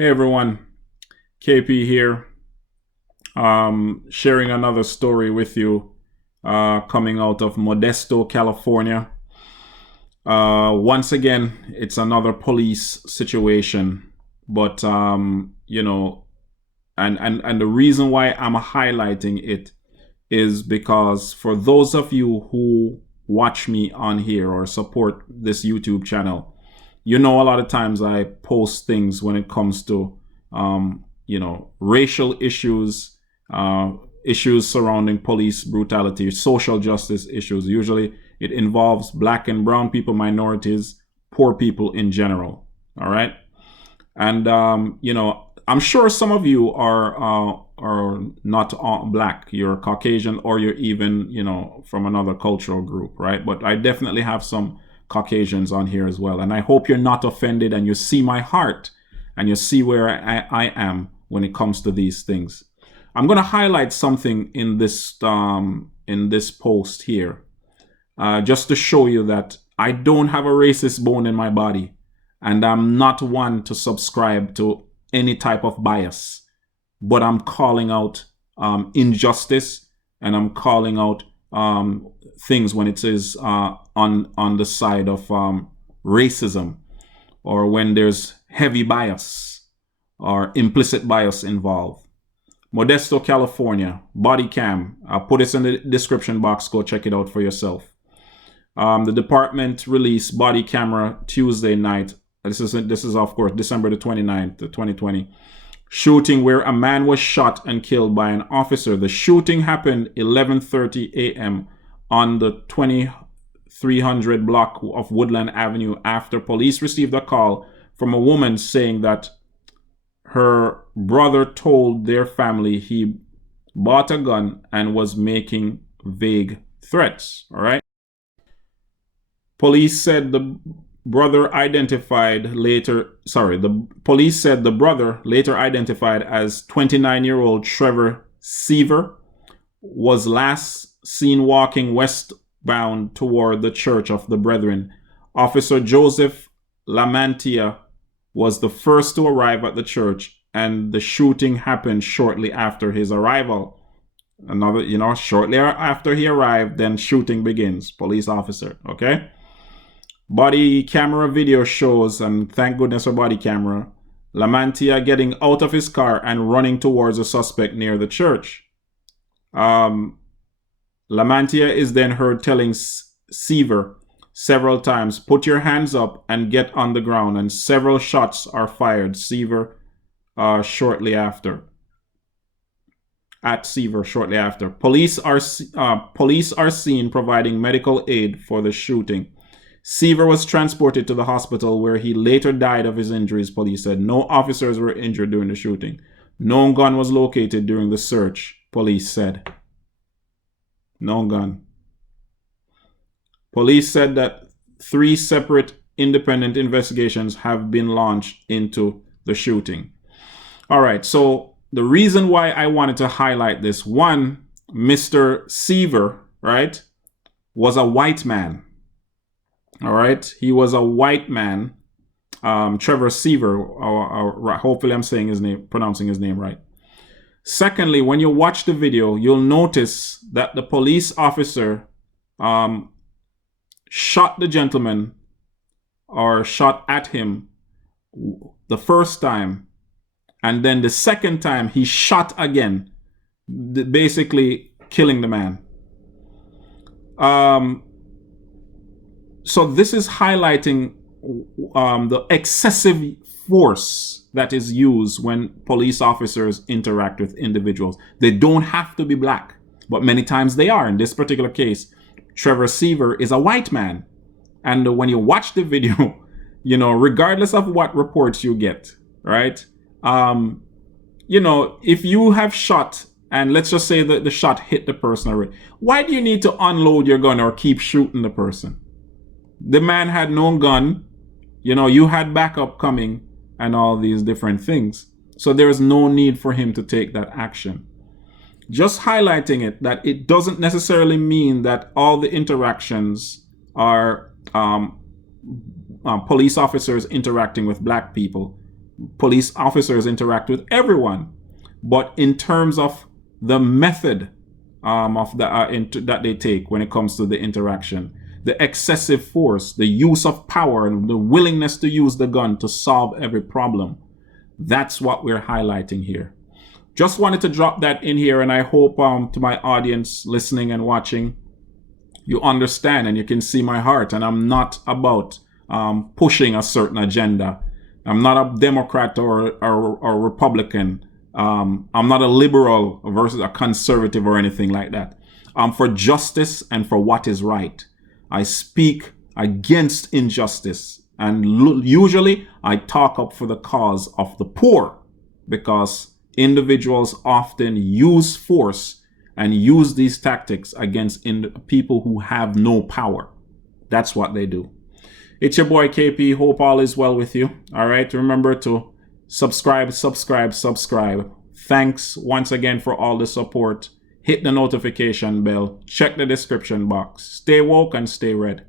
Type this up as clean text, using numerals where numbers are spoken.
Hey everyone, KP here, sharing another story with you, coming out of Modesto, California. Once again, it's another police situation, but and the reason why I'm highlighting it is because for those of you who watch me on here or support this YouTube channel, a lot of times I post things when it comes to, racial issues, issues surrounding police brutality, social justice issues. Usually it involves black and brown people, minorities, poor people in general. All right. And, I'm sure some of you are not black, you're Caucasian, or you're even, from another cultural group, right? But I definitely have some Caucasians on here as well. And I hope you're not offended and you see my heart and you see where I am when it comes to these things. I'm going to highlight something in this post here, just to show you that I don't have a racist bone in my body, and I'm not one to subscribe to any type of bias, but I'm calling out injustice, and I'm calling out things when it is on the side of racism, or when there's heavy bias or implicit bias involved. Modesto, California, body cam. I'll put this in the description box. Go check it out for yourself. The department released body camera Tuesday night. This is of course December the 29th, 2020. Shooting where a man was shot and killed by an officer. The shooting happened 11:30 a.m. on the 2300 block of Woodland Avenue after police received a call from a woman saying that her brother told their family he bought a gun and was making vague threats. All right. Police said the brother later identified as 29-year-old Trevor Seever was last seen walking westbound toward the Church of the Brethren. Officer Joseph Lamantia was the first to arrive at the church, and the shooting happened shortly after his arrival. Shortly after he arrived, then shooting begins. Police officer, okay? Body camera video shows, and thank goodness for body camera, Lamantia getting out of his car and running towards a suspect near the church. Lamantia is then heard telling Seever several times, "Put your hands up and get on the ground," and several shots are fired. Seever shortly after. Police are seen providing medical aid for the shooting. Seever was transported to the hospital where he later died of his injuries, police said. No officers were injured during the shooting. No gun was located during the search, police said. No gun. Police said that 3 separate independent investigations have been launched into the shooting. All right, so the reason why I wanted to highlight this, one, Mr. Seever, right, was a white man. All right, he was a white man, Trevor Seever, or hopefully I'm pronouncing his name right. Secondly, when you watch the video, you'll notice that the police officer shot the gentleman, or shot at him the first time, and then the second time he shot again, basically killing the man. So this is highlighting the excessive force that is used when police officers interact with individuals. They don't have to be black, but many times they are. In this particular case, Trevor Seever is a white man. And when you watch the video, regardless of what reports you get, right? If you have shot, and let's just say that the shot hit the person already, why do you need to unload your gun or keep shooting the person? The man had no gun, you had backup coming and all these different things. So there is no need for him to take that action. Just highlighting it, that it doesn't necessarily mean that all the interactions are police officers interacting with black people. Police officers interact with everyone. But in terms of the method that they take when it comes to the interaction, the excessive force, the use of power, and the willingness to use the gun to solve every problem, that's what we're highlighting here. Just wanted to drop that in here, and I hope to my audience listening and watching, you understand and you can see my heart, and I'm not about pushing a certain agenda. I'm not a Democrat or Republican. I'm not a liberal versus a conservative or anything like that. I'm for justice and for what is right. I speak against injustice, and usually I talk up for the cause of the poor, because individuals often use force and use these tactics against people who have no power. That's what they do. It's your boy KP. Hope all is well with you. All right. Remember to subscribe. Thanks once again for all the support. Hit the notification bell. Check the description box. Stay woke and stay red.